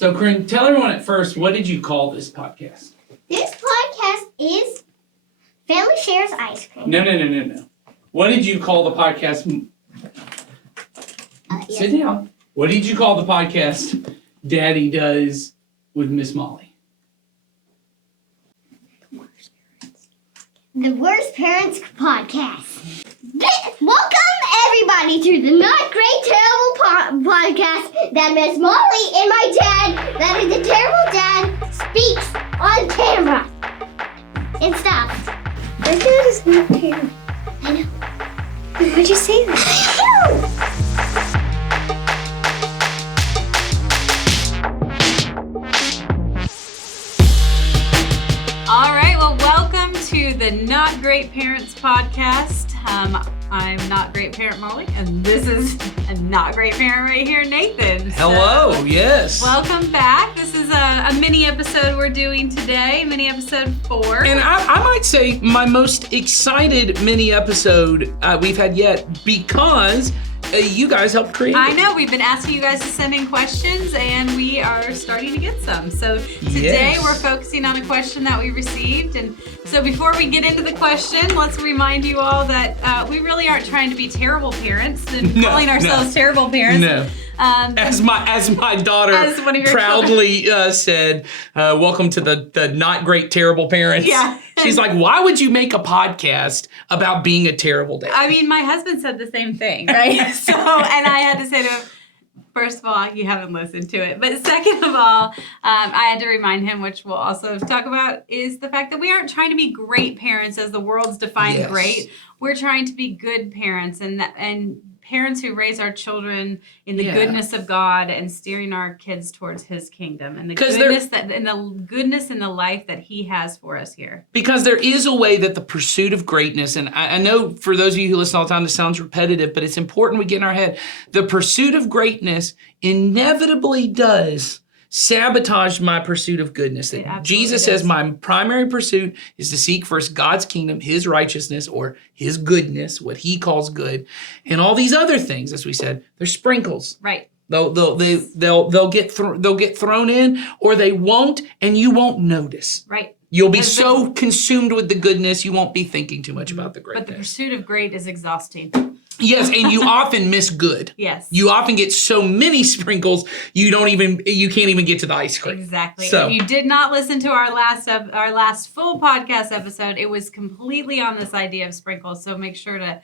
So, Corinne, tell everyone at first, what did you call this podcast? This podcast is Family Shares Ice Cream. No. What did you call the podcast? Yes. Sit down. What did you call the podcast Daddy does with Miss Molly? The Worst Parents Podcast. Welcome everybody to the Not Great Terrible podcast that Miss Molly and my dad, that is the terrible dad, speaks on camera. And stuff. My dad is not terrible. I know. Why'd you say that? All right, well, welcome to the Not Great Parents podcast. I'm Not Great Parent Molly, and this is a Not Great Parent right here, Nathan. Hello, So, yes. welcome back. This is a mini episode we're doing today, mini episode 4. And I might say my most excited mini episode we've had yet because you guys helped create I it. know, we've been asking you guys to send in questions, and we are starting to get some. So today Yes. we're focusing on a question that we received. And so before we get into the question, let's remind you all that we really aren't trying to be terrible parents and No, calling ourselves no. terrible parents. No. As my daughter As one of your proudly said, welcome to the not great terrible parents. Yeah. She's like, why would you make a podcast about being a terrible dad? I mean, my husband said the same thing, right? So, and I had to say to him, first of all, you haven't listened to it. But second of all, I had to remind him, which we'll also talk about, is the fact that we aren't trying to be great parents as the world's defined Yes. great. We're trying to be good parents and parents who raise our children in the Yeah. goodness of God and steering our kids towards His kingdom and the 'Cause goodness and the life that He has for us here. Because there is a way that the pursuit of greatness, and I know for those of you who listen all the time, this sounds repetitive, but it's important we get in our head. The pursuit of greatness inevitably does sabotage my pursuit of goodness. It That absolutely Jesus says does. my primary pursuit is to seek first God's kingdom, His righteousness, or His goodness, what He calls good, and all these other things. As we said, they're sprinkles. Right. They'll get thrown in, or they won't, and you won't notice. Right. You'll be Because so consumed with the goodness, you won't be thinking too much about the But the greatness. pursuit of great is exhausting. Yes, and you often miss good. Yes. You often get so many sprinkles, you can't even get to the ice cream. Exactly. So- If you did not listen to our last full podcast episode, it was completely on this idea of sprinkles. So make sure to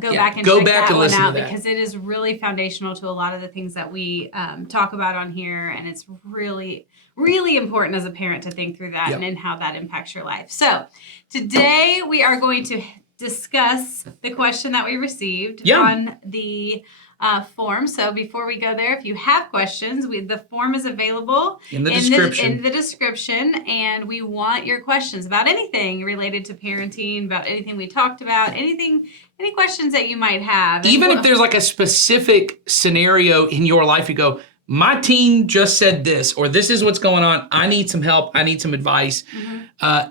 go back and check that one listen to out that. because it is really foundational to a lot of the things that we talk about on here, and it's really, really important as a parent to think through that Yep. and how that impacts your life. So today we are going to discuss the question that we received Yeah. on the form. So before we go there, if you have questions, the form is available In the description. in the description, and we want your questions about anything related to parenting, about anything we talked about, any questions that you might have. And Even we'll- if there's like a specific scenario in your life, you go, my teen just said this, or this is what's going on. I need some help. I need some advice.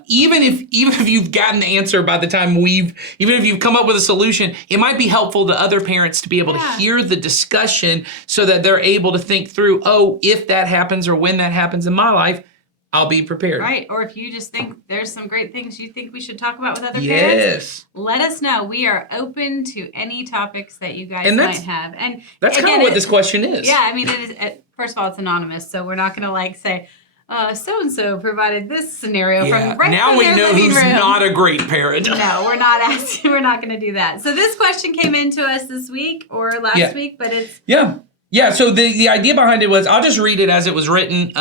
Even if you've gotten the answer by the time even if you've come up with a solution, it might be helpful to other parents to be able to Yeah. hear the discussion so that they're able to think through, oh, if that happens or when that happens in my life, I'll be prepared. Right, or if you just think there's some great things you think we should talk about with other parents, Yes. let us know. We are open to any topics that you guys And might that's- have. And That's kind again, of what this question is. Yeah, I mean, it is. First of all, it's anonymous, so we're not going to say, so and so provided this scenario Yeah. from Now from we their know living who's room. not a great parent. No, we're not asking. We're not going to do that. So this question came into us this week or last Yeah. week, but it's Yeah, so the idea behind it was, I'll just read it as it was written.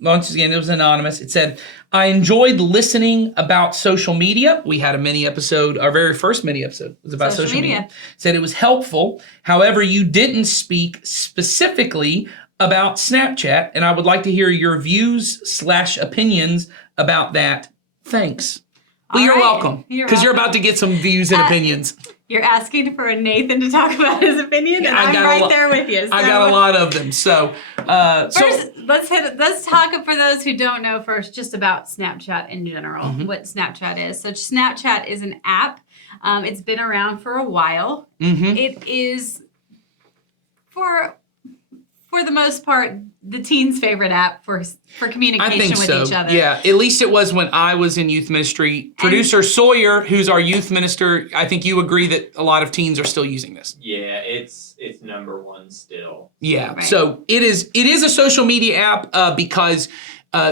Once again, it was anonymous. It said, I enjoyed listening about social media. We had a mini episode, our very first mini episode was about social media. It said it was helpful. However, you didn't speak specifically about Snapchat, and I would like to hear your views/opinions about that. Thanks. Well, All you're right. welcome, You're because you're welcome. about to get some views and opinions. You're asking for a Nathan to talk about his opinion, and I I'm got a right lot- there with you. So I got a lot of them. So, First, let's talk for those who don't know first just about Snapchat in general, what Snapchat is. So Snapchat is an app. It's been around for a while. mhm. It is for for the most part, the teens' favorite app for I communication think with so. each other. Yeah, at least it was when I was in youth ministry. Producer Sawyer, who's our youth minister, I think you agree that a lot of teens are still using this. Yeah, it's number one still. Yeah, Right. so it is a social media app because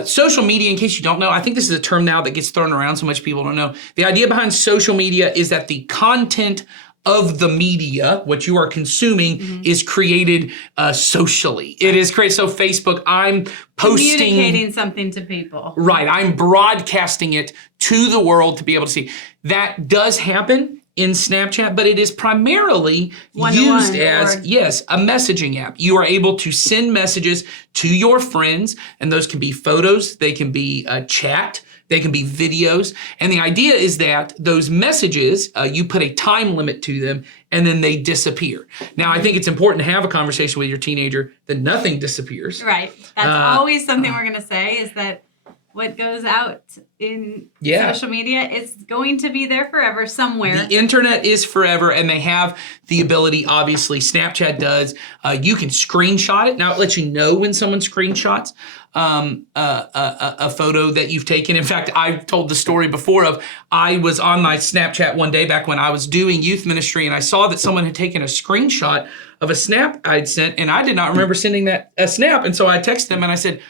social media, in case you don't know, I think this is a term now that gets thrown around so much people don't know. The idea behind social media is that the content of the media, what you are consuming, is created socially. It is created. So Facebook, I'm posting. Communicating something to people. Right, I'm broadcasting it to the world to be able to see. That does happen in Snapchat, but it is primarily One-to-one used as, or- yes, a messaging app. You are able to send messages to your friends, and those can be photos, they can be chat, they can be videos. And the idea is that those messages, you put a time limit to them, and then they disappear. Now, I think it's important to have a conversation with your teenager that nothing disappears. Right. That's always something we're going to say is that what goes out in social media is going to be there forever somewhere. The internet is forever, and they have the ability, obviously, Snapchat does. You can screenshot it. Now, it lets you know when someone screenshots a photo that you've taken. In fact, I've told the story before of I was on my Snapchat one day back when I was doing youth ministry, and I saw that someone had taken a screenshot of a snap I'd sent, and I did not remember sending that a snap. And so I texted them, and I said,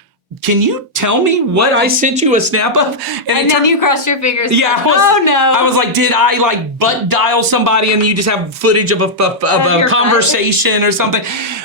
can you tell me what I sent you a snap of? And then you crossed your fingers. Yeah, I was like, did I like butt dial somebody and you just have footage of a conversation or something?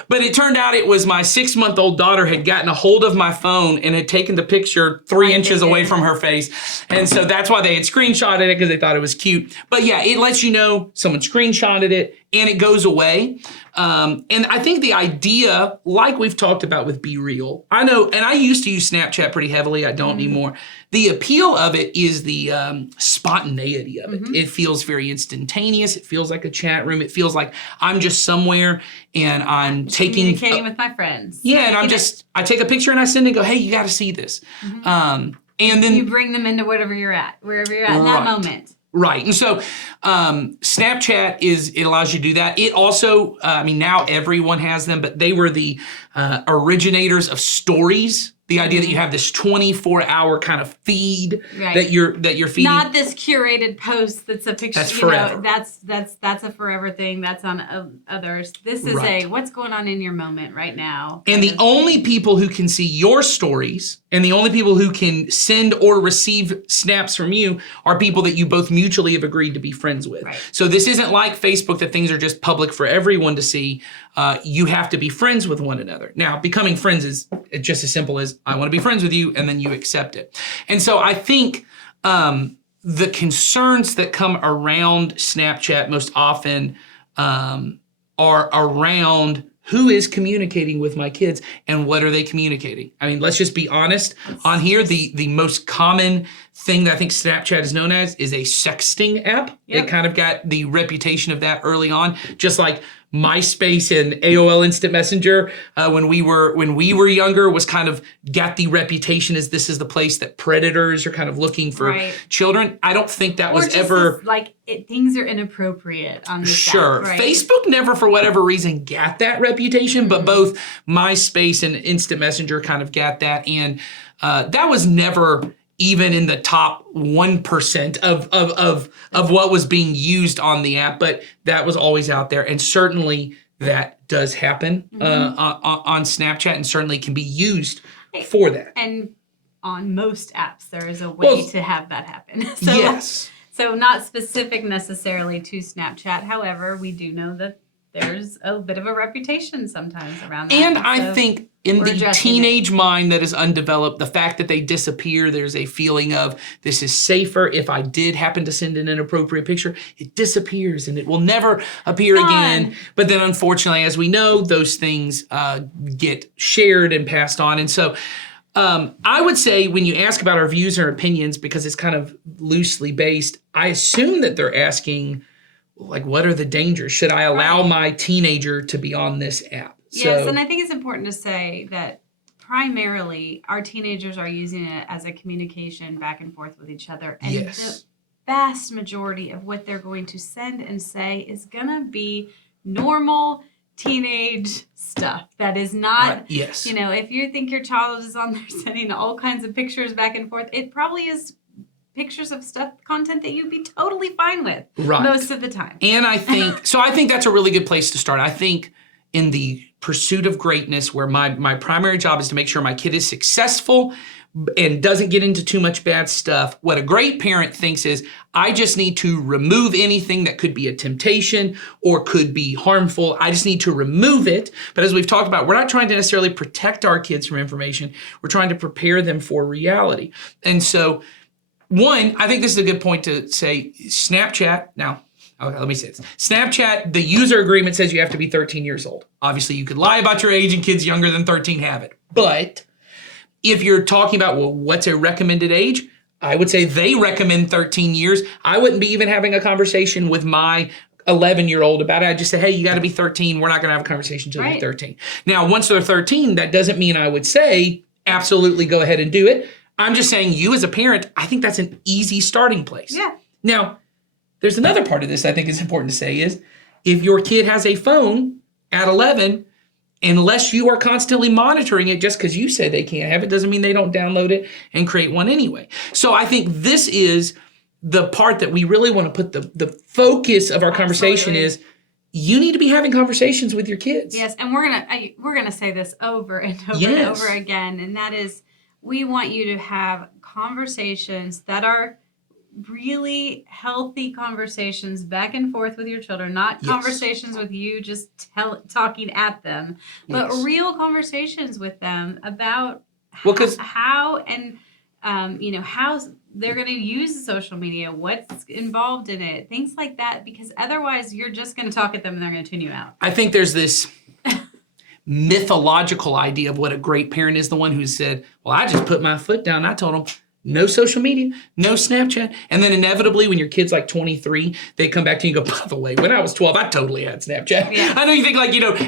But it turned out it was my 6-month-old daughter had gotten a hold of my phone and had taken the picture 3 inches away from her face. And so that's why they had screenshotted it, because they thought it was cute. But yeah, it lets you know someone screenshotted it and it goes away. And I think the idea, like we've talked about with Be Real, I know, and I used to use Snapchat pretty heavily. I don't anymore. The appeal of it is the spontaneity of it. It feels very instantaneous. It feels like a chat room. It feels like I'm just somewhere and I'm communicating with my friends. Yeah, and I take a picture and I send it and go, hey, you got to see this. And then you bring them into wherever you're at in that moment. Right. And so Snapchat it allows you to do that. It also, now everyone has them, but they were the originators of stories. The idea that you have this 24-hour kind of feed that you're feeding. Not this curated post that's a picture. That's forever. That's a forever thing. That's on others. This is what's going on in your moment right now. And the only people who can see your stories and the only people who can send or receive snaps from you are people that you both mutually have agreed to be friends with. Right. So this isn't like Facebook that things are just public for everyone to see. You have to be friends with one another. Now, becoming friends is just as simple as I want to be friends with you, and then you accept it. And so I think the concerns that come around Snapchat most often are around who is communicating with my kids and what are they communicating. I mean, let's just be honest. On here, the most common thing that I think Snapchat is known as is a sexting app. Yep. It kind of got the reputation of that early on, just like MySpace and AOL Instant Messenger when we were younger was kind of got the reputation as this is the place that predators are kind of looking for children. I don't think that was ever things are inappropriate on this Sure. app, right? Facebook never for whatever reason got that reputation, but both MySpace and Instant Messenger kind of got that, and that was never even in the top 1% of what was being used on the app, but that was always out there. And certainly that does happen on Snapchat and certainly can be used for that. And on most apps, there is a way to have that happen. So, yes. So not specific necessarily to Snapchat. However, we do know that there's a bit of a reputation sometimes around that. And I think in the teenage mind that is undeveloped, the fact that they disappear, there's a feeling of this is safer. If I did happen to send an inappropriate picture, it disappears and it will never appear again. But then unfortunately, as we know, those things get shared and passed on. And so I would say when you ask about our views or opinions, because it's kind of loosely based, I assume that they're asking, like, what are the dangers? Should I allow my teenager to be on this app? Yes, and I think it's important to say that primarily our teenagers are using it as a communication back and forth with each other. And the vast majority of what they're going to send and say is going to be normal teenage stuff that is not, yes. you know, if you think your child is on there sending all kinds of pictures back and forth, it probably is pictures of stuff, content that you'd be totally fine with Right. most of the time. And I think that's a really good place to start. I think in the pursuit of greatness, where my primary job is to make sure my kid is successful and doesn't get into too much bad stuff, what a great parent thinks is, I just need to remove anything that could be a temptation or could be harmful. I just need to remove it. But as we've talked about, we're not trying to necessarily protect our kids from information. We're trying to prepare them for reality. And so, one, I think this is a good point to say, Snapchat, now, okay, let me say this. Snapchat, the user agreement says you have to be 13 years old. Obviously, you could lie about your age and kids younger than 13 have it. But if you're talking about, well, what's a recommended age? I would say they recommend 13 years. I wouldn't be even having a conversation with my 11-year-old about it. I'd just say, hey, you got to be 13. We're not going to have a conversation until you're 13. Now, once they're 13, that doesn't mean I would say, absolutely go ahead and do it. I'm just saying, you as a parent, I think that's an easy starting place. Yeah. Now, there's another part of this I think is important to say is, if your kid has a phone at 11, unless you are constantly monitoring it, just because you say they can't have it doesn't mean they don't download it and create one anyway. So I think this is the part that we really want to put the focus of our conversation is, you need to be having conversations with your kids. Yes, and we're gonna say this over and over and over again, and that is, we want you to have conversations that are really healthy conversations back and forth with your children, not conversations with you just talking at them, but real conversations with them about how and how they're going to use social media, what's involved in it, things like that, because otherwise you're just going to talk at them and they're going to tune you out. I think there's this mythological idea of what a great parent is, the one who said, well, I just put my foot down. I told them, no social media, no Snapchat. And then inevitably, when your kid's like 23, they come back to you and go, by the way, when I was 12, I totally had Snapchat. Yeah. I know you think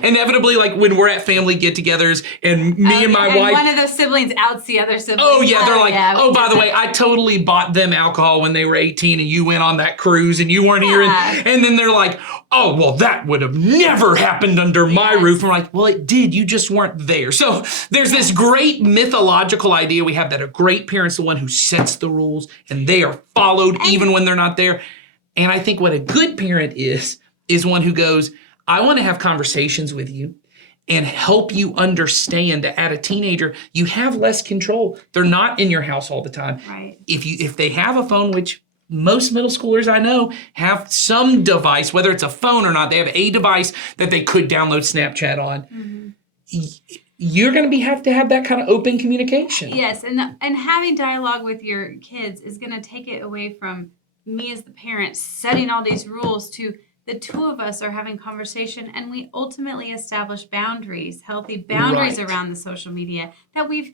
inevitably, like when we're at family get-togethers and me and my wife. One of those siblings outs the other sibling. Oh, yeah. They're like, by the way, I totally bought them alcohol when they were 18 and you went on that cruise and you weren't here. And then they're like, oh, well, that would have never happened under my roof. And we're like, well, it did. You just weren't there. So there's this great mythological idea we have that a great parent's the one who sets the rules and they are followed even when they're not there. And I think what a good parent is one who goes, I want to have conversations with you and help you understand that as a teenager, you have less control. They're not in your house all the time. Right. If they have a phone, which most middle schoolers I know have some device, whether it's a phone or not, they have a device that they could download Snapchat on. Mm-hmm. You're going to have to have that kind of open communication. Yes, and having dialogue with your kids is going to take it away from me as the parent setting all these rules to the two of us are having conversation, and we ultimately establish boundaries, healthy boundaries around the social media that we've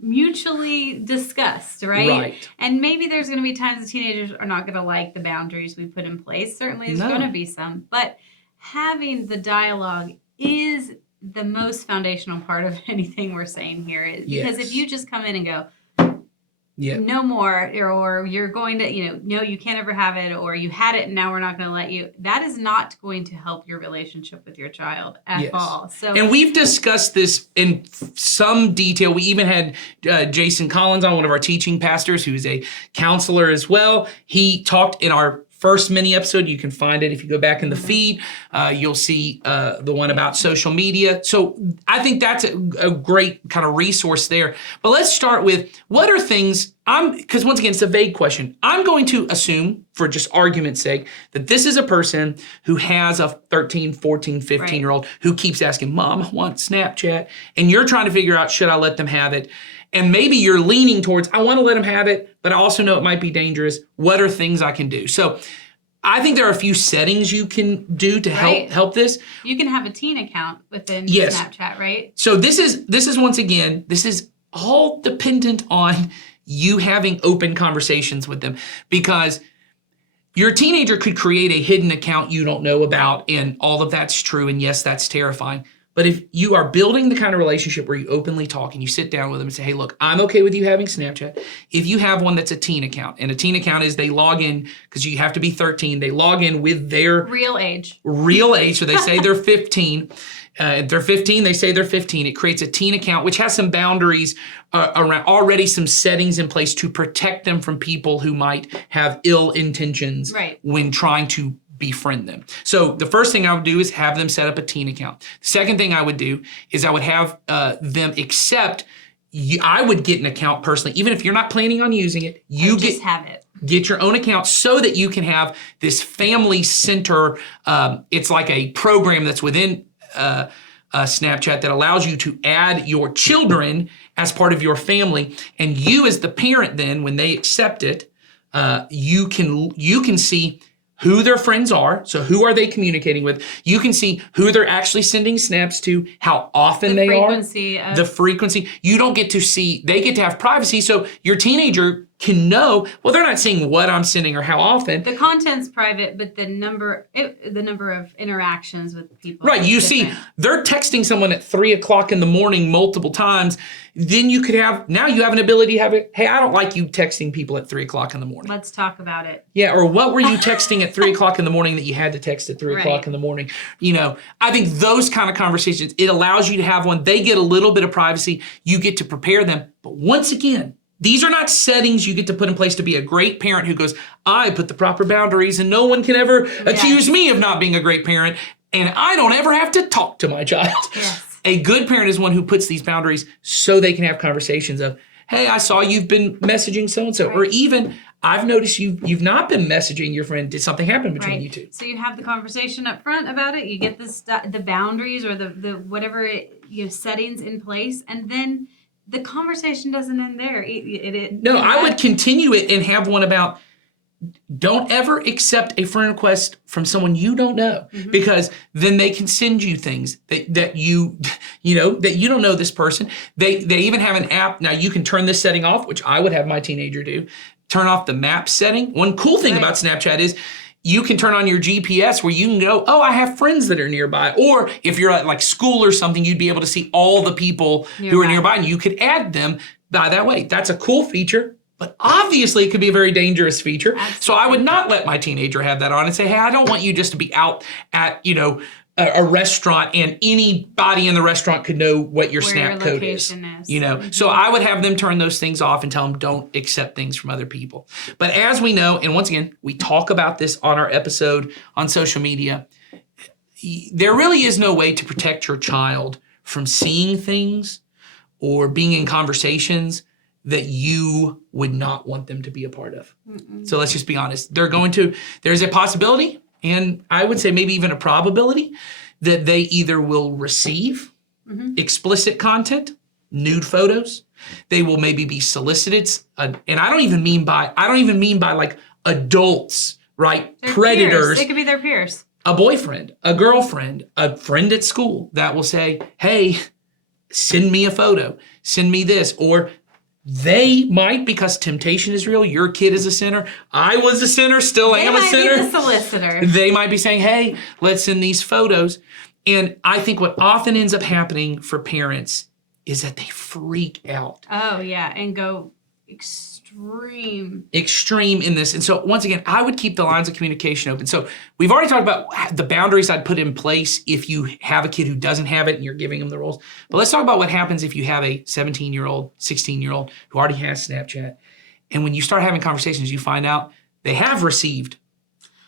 mutually discussed, right? And maybe there's going to be times the teenagers are not going to like the boundaries we put in place. Certainly there's going to be some, but having the dialogue is the most foundational part of anything we're saying here. Because if you just come in and go, no more, or you're going to, no, you can't ever have it, or you had it and now we're not going to let you, that is not going to help your relationship with your child at all. So, and we've discussed this in some detail. We even had Jason Collins on, one of our teaching pastors, who's a counselor as well. He talked in our first mini episode. You can find it if you go back in the feed. You'll see the one about social media. So I think that's a great kind of resource there. But let's start with, what are things, because once again, it's a vague question. I'm going to assume, for just argument's sake, that this is a person who has a 13, 14, 15-year-old who keeps asking, Mom, I want Snapchat. And you're trying to figure out, should I let them have it? And maybe you're leaning towards, I want to let them have it, but I also know it might be dangerous. What are things I can do? So I think there are a few settings you can do to help this. You can have a teen account within Snapchat, right? So this is once again, this is all dependent on you having open conversations with them, because your teenager could create a hidden account you don't know about, and all of that's true. And yes, that's terrifying. But if you are building the kind of relationship where you openly talk and you sit down with them and say, hey, look, I'm okay with you having Snapchat. If you have one that's a teen account, and a teen account is they log in, because you have to be 13, they log in with their Real age. so they say they're 15. If they're 15, they say they're 15. It creates a teen account, which has some boundaries around, already some settings in place to protect them from people who might have ill intentions when trying to befriend them. So the first thing I would do is have them set up a teen account. The second thing I would do is I would have them accept, I would get an account personally, even if you're not planning on using it, get your own account so that you can have this family center. It's like a program that's within Snapchat that allows you to add your children as part of your family. And you as the parent then, when they accept it, you can see who their friends are. So who are they communicating with? You can see who they're actually sending snaps to, how often they are. The frequency. You don't get to see, they get to have privacy. So your teenager can know, well, they're not seeing what I'm sending or how often. The content's private, but the number of interactions with people. Right. You see, they're texting someone at 3:00 in the morning multiple times. Then you could have, now you have an ability to have it. Hey, I don't like you texting people at 3:00 in the morning. Let's talk about it. Yeah. Or what were you texting at 3:00 in the morning that you had to text at 3:00 in the morning? You know, I think those kind of conversations, it allows you to have one. They get a little bit of privacy. You get to prepare them. But once again, these are not settings you get to put in place to be a great parent who goes, I put the proper boundaries and no one can ever accuse me of not being a great parent and I don't ever have to talk to my child. Yes. A good parent is one who puts these boundaries so they can have conversations of, hey, I saw you've been messaging so-and-so. Or even, I've noticed you've not been messaging your friend. Did something happen between you two? So you have the conversation up front about it. You get the boundaries or the whatever settings in place, and then the conversation doesn't end there. I would continue it and have one about, don't ever accept a friend request from someone you don't know, because then they can send you things that you don't know this person. They even have an app. Now you can turn this setting off, which I would have my teenager do. Turn off the map setting. One cool thing about Snapchat is you can turn on your GPS where you can go, oh, I have friends that are nearby. Or if you're at like school or something, you'd be able to see all the people who are nearby and you could add them by that way. That's a cool feature, but obviously it could be a very dangerous feature. Absolutely. So I would not let my teenager have that on and say, hey, I don't want you just to be out at, a restaurant and anybody in the restaurant could know what your snap code is. So I would have them turn those things off and tell them don't accept things from other people. But as we know, and once again, we talk about this on our episode on social media, there really is no way to protect your child from seeing things or being in conversations that you would not want them to be a part of. So let's just be honest. There's a possibility, and I would say maybe even a probability, that they either will receive explicit content, nude photos. They will maybe be solicited, and I don't even mean by like adults, right? Their Predators. Peers. They could be their peers. A boyfriend, a girlfriend, a friend at school that will say, hey, send me a photo, send me this, or they might, because temptation is real. Your kid is a sinner. I was a sinner, still am a sinner. They might be the solicitor. They might be saying, hey, let's send these photos. And I think what often ends up happening for parents is that they freak out. Oh, yeah, and go extreme in this. And so once again, I would keep the lines of communication open. So we've already talked about the boundaries I'd put in place if you have a kid who doesn't have it and you're giving them the rules. But let's talk about what happens if you have a 17-year-old, 16-year-old who already has Snapchat. And when you start having conversations, you find out they have received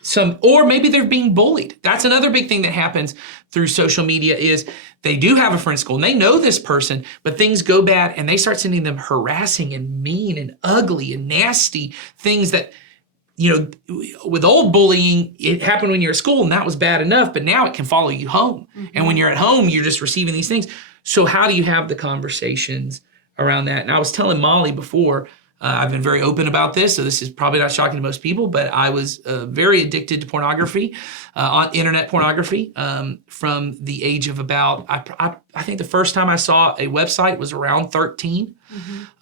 some, or maybe they're being bullied. That's another big thing that happens through social media is they do have a friend at school and they know this person, but things go bad and they start sending them harassing and mean and ugly and nasty things that, with old bullying, it happened when you're at school and that was bad enough, but now it can follow you home. And when you're at home, you're just receiving these things. So how do you have the conversations around that? And I was telling Molly before, I've been very open about this, so this is probably not shocking to most people, but I was very addicted to pornography, on internet pornography, from the age of about, I think the first time I saw a website was around 13.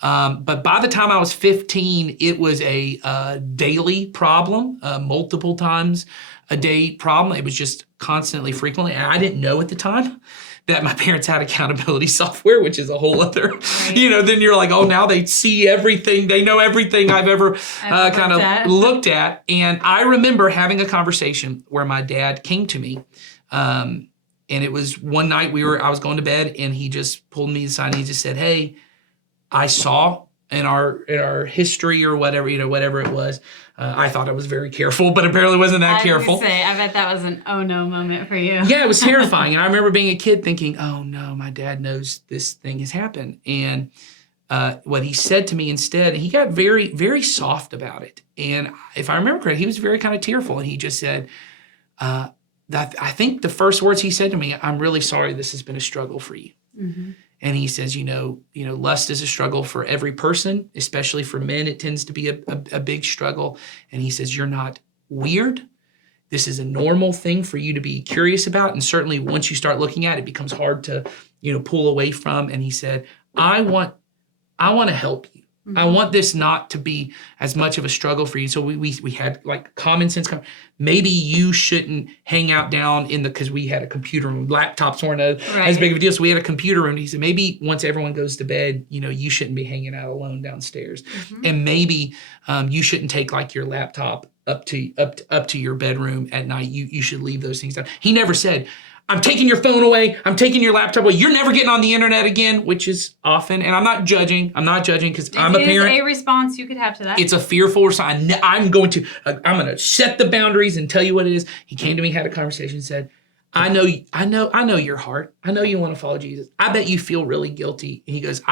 But by the time I was 15, it was a daily problem, multiple times a day problem. It was just constantly, frequently, and I didn't know at the time that my parents had accountability software, which is a whole other, then you're like, oh, now they see everything. They know everything I've ever kind of looked at. And I remember having a conversation where my dad came to me. And it was one night I was going to bed, and he just pulled me aside and he just said, hey, I saw in our history or whatever, whatever it was. I thought I was very careful, but apparently wasn't that careful. I bet that was an oh no moment for you. Yeah, it was terrifying. And I remember being a kid thinking, oh no, my dad knows this thing has happened. And what he said to me instead, he got very, very soft about it. And if I remember correctly, he was very kind of tearful. And he just said, that I think the first words he said to me, I'm really sorry this has been a struggle for you. Mm-hmm. And he says, lust is a struggle for every person, especially for men. It tends to be a big struggle. And he says, you're not weird. This is a normal thing for you to be curious about. And certainly once you start looking at it, it becomes hard to, pull away from. And he said, I want to help you. I want this not to be as much of a struggle for you. So we had like common sense. Maybe you shouldn't hang out down because we had a computer room. Laptops weren't as big of a deal. So we had a computer room. He said, maybe once everyone goes to bed, you shouldn't be hanging out alone downstairs. Mm-hmm. And maybe you shouldn't take like your laptop up to your bedroom at night. You should leave those things down. He never said, I'm taking your phone away. I'm taking your laptop away. You're never getting on the internet again, which is often, and I'm not judging because I'm a parent. It is a response you could have to that. It's a fearful response. I'm going to set the boundaries and tell you what it is. He came to me, had a conversation, said, I know your heart. I know you want to follow Jesus. I bet you feel really guilty. And he goes,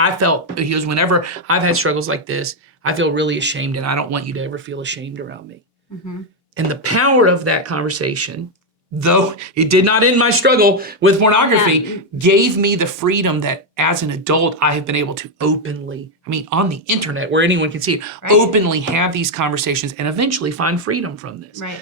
whenever I've had struggles like this, I feel really ashamed, and I don't want you to ever feel ashamed around me. Mm-hmm. And the power of that conversation, though it did not end my struggle with pornography, gave me the freedom that as an adult, I have been able to openly, on the internet where anyone can see it, openly have these conversations and eventually find freedom from this. Right.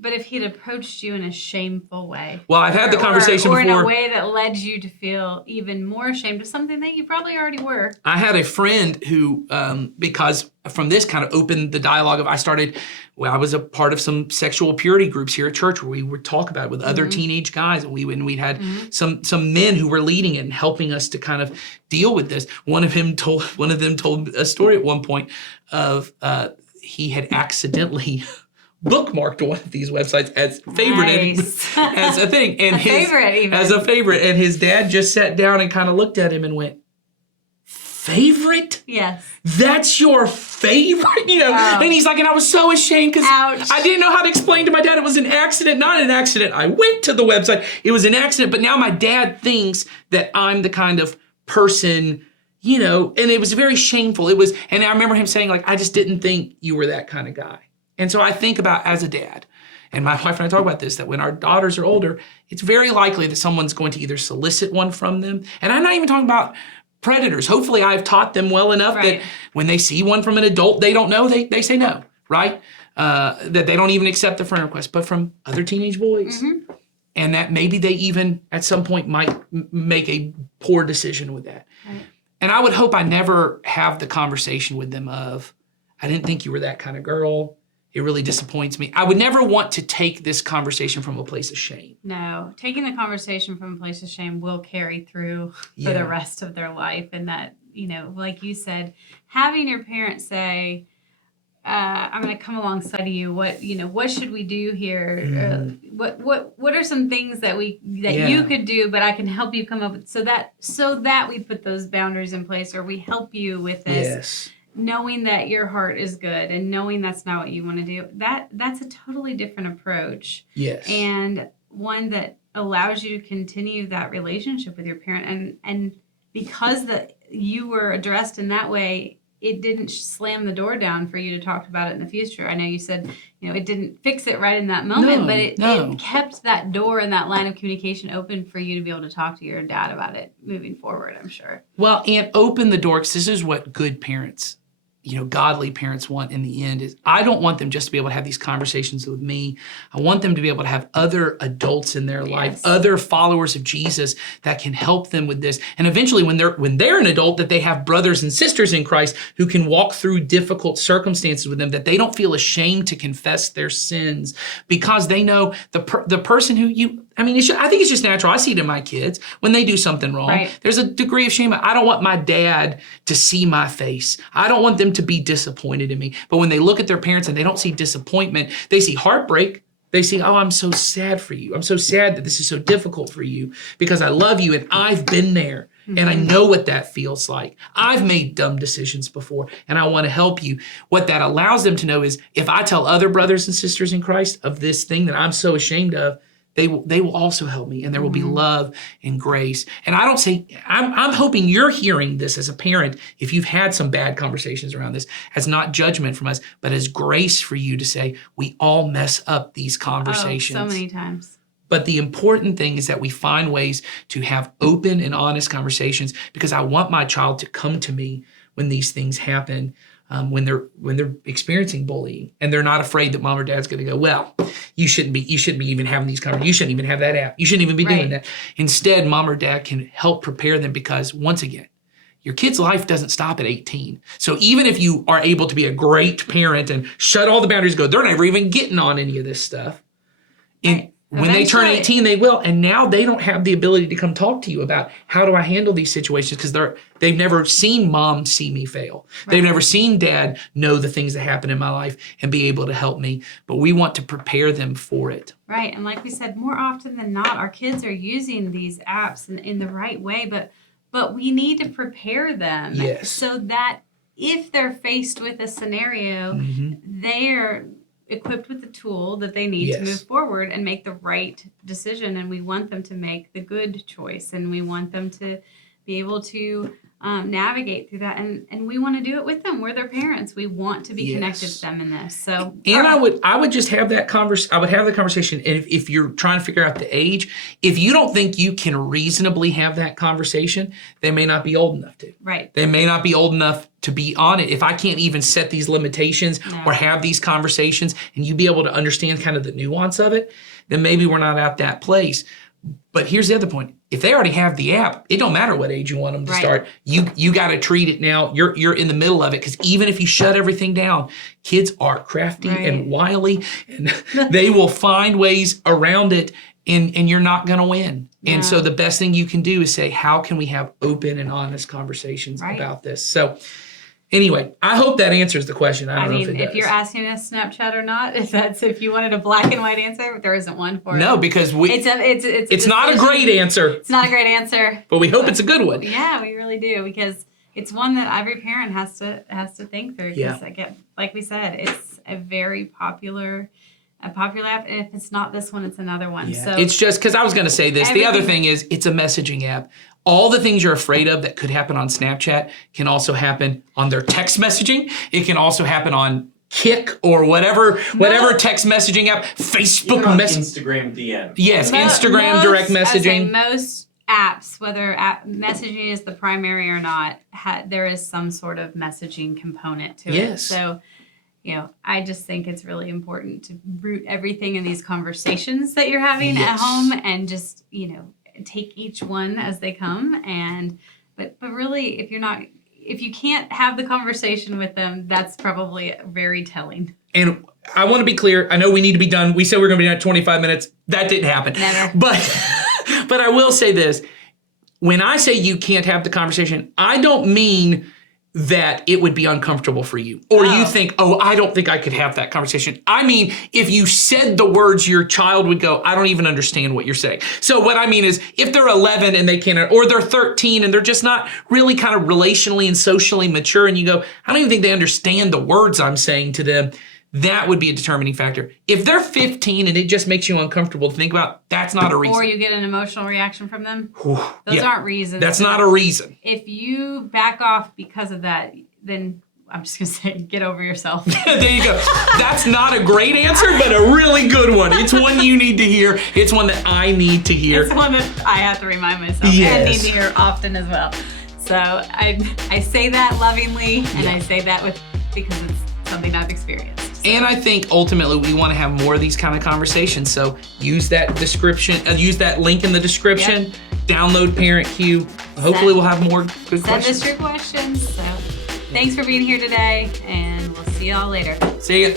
But if he'd approached you in a shameful way. Well, I've had the conversation or before. in a way that led you to feel even more ashamed of something that you probably already were. I had a friend who, because from this kind of opened the dialogue of, I was a part of some sexual purity groups here at church where we would talk about it with other teenage guys. And we'd had some men who were leading it and helping us to kind of deal with this. One of them told a story at one point of he had accidentally bookmarked one of these websites as favorited as a thing. And as a favorite. And his dad just sat down and kind of looked at him and went, favorite? Yes. That's your favorite? Wow. And he's like, and I was so ashamed because I didn't know how to explain to my dad it was an accident, not an accident. I went to the website. It was an accident, but now my dad thinks that I'm the kind of person, and it was very shameful. And I remember him saying, like, I just didn't think you were that kind of guy. And so I think about, as a dad, and my wife and I talk about this, that when our daughters are older, it's very likely that someone's going to either solicit one from them. And I'm not even talking about predators. Hopefully I've taught them well enough that when they see one from an adult they don't know, they say no, right? That they don't even accept the friend request, but from other teenage boys. Mm-hmm. And that maybe they even at some point might make a poor decision with that. Right. And I would hope I never have the conversation with them of, I didn't think you were that kind of girl. It really disappoints me. I would never want to take this conversation from a place of shame. No, taking the conversation from a place of shame will carry through for the rest of their life. And that, like you said, having your parents say, I'm going to come alongside of you. What should we do here? What are some things that you could do, but I can help you come up with so that we put those boundaries in place, or we help you with this. Yes. Knowing that your heart is good and knowing that's not what you want to do, that's a totally different approach. Yes. And one that allows you to continue that relationship with your parent. And because you were addressed in that way, it didn't slam the door down for you to talk about it in the future. I know you said, it didn't fix it right in that moment, but it kept that door and that line of communication open for you to be able to talk to your dad about it moving forward, I'm sure. Well, and open the door, because this is what good parents, godly parents want in the end. Is I don't want them just to be able to have these conversations with me. I want them to be able to have other adults in their life, other followers of Jesus that can help them with this. And eventually when they're an adult, that they have brothers and sisters in Christ who can walk through difficult circumstances with them, that they don't feel ashamed to confess their sins because they know the person who I mean, I think it's just natural. I see it in my kids when they do something wrong. Right. There's a degree of shame. I don't want my dad to see my face. I don't want them to be disappointed in me. But when they look at their parents and they don't see disappointment, they see heartbreak. They see, oh, I'm so sad for you. I'm so sad that this is so difficult for you because I love you and I've been there and I know what that feels like. I've made dumb decisions before and I want to help you. What that allows them to know is if I tell other brothers and sisters in Christ of this thing that I'm so ashamed of, they will also help me, and there will be love and grace. And I don't say, I'm hoping you're hearing this as a parent, if you've had some bad conversations around this, as not judgment from us, but as grace for you to say, we all mess up these conversations. Oh, so many times. But the important thing is that we find ways to have open and honest conversations, because I want my child to come to me when these things happen. When they're experiencing bullying, and they're not afraid that mom or dad's going to go, well, you shouldn't be even having these conversations. You shouldn't even have that app. You shouldn't even be doing that. Instead, mom or dad can help prepare them, because once again, your kid's life doesn't stop at 18. So even if you are able to be a great parent and shut all the boundaries, they're never even getting on any of this stuff. And when they turn 18, they will. And now they don't have the ability to come talk to you about how do I handle these situations, because they've never seen mom see me fail. Right. They've never seen dad know the things that happen in my life and be able to help me. But we want to prepare them for it. Right. And like we said, more often than not, our kids are using these apps in the right way, but we need to prepare them so that if they're faced with a scenario, they're equipped with the tool that they need to move forward and make the right decision. And we want them to make the good choice, and we want them to be able to navigate through that. And we want to do it with them. We're their parents. We want to be connected to them in this. So, and I would just have that conversation. I would have the conversation. And if you're trying to figure out the age, if you don't think you can reasonably have that conversation, they may not be old enough to. Right. They may not be old enough to be on it. If I can't even set these limitations or have these conversations, and you be able to understand kind of the nuance of it, then maybe we're not at that place. But here's the other point. If they already have the app, it don't matter what age you want them to start. You got to treat it now. You're in the middle of it, because even if you shut everything down, kids are crafty and wily, and they will find ways around it, and you're not going to win. Yeah. And so the best thing you can do is say, how can we have open and honest conversations about this? So anyway, I hope that answers the question. I don't know if it does. If you're asking us Snapchat or not, if you wanted a black and white answer, there isn't one for it. No, because it's not a great answer. It's not a great answer. But we hope it's a good one. Yeah, we really do, because it's one that every parent has to think through. Because like we said, it's a very popular app, and if it's not this one, it's another one. Yeah. So it's just because I was going to say this. The other thing is, it's a messaging app. All the things you're afraid of that could happen on Snapchat can also happen on their text messaging. It can also happen on Kik or whatever text messaging app. Facebook Instagram DM. Yes, Instagram direct messaging. Most apps, whether messaging is the primary or not, there is some sort of messaging component to it. So, I just think it's really important to root everything in these conversations that you're having at home, and just, take each one as they come. But really, if you can't have the conversation with them, that's probably very telling. And I want to be clear. I know we need to be done. We said we we're going to be done at 25 minutes. That didn't happen. Never. But I will say this. When I say you can't have the conversation, I don't mean that it would be uncomfortable for you, or you think, I don't think I could have that conversation. I mean, if you said the words, your child would go, I don't even understand what you're saying. So what I mean is, if they're 11 and they can't, or they're 13 and they're just not really kind of relationally and socially mature, and you go, I don't even think they understand the words I'm saying to them, that would be a determining factor. If they're 15 and it just makes you uncomfortable to think about, that's not a reason. Or you get an emotional reaction from them. Those aren't reasons. That's not a reason. If you back off because of that, then I'm just going to say, get over yourself. There you go. That's not a great answer, but a really good one. It's one you need to hear. It's one that I need to hear. It's one that I have to remind myself and need to hear often as well. So I say that lovingly, and I say that because it's something I've experienced. And I think ultimately we want to have more of these kind of conversations. So use that link in the description. Download ParentCue. Hopefully we'll have more good questions. Send us your questions. So thanks for being here today, and we'll see y'all later. See ya.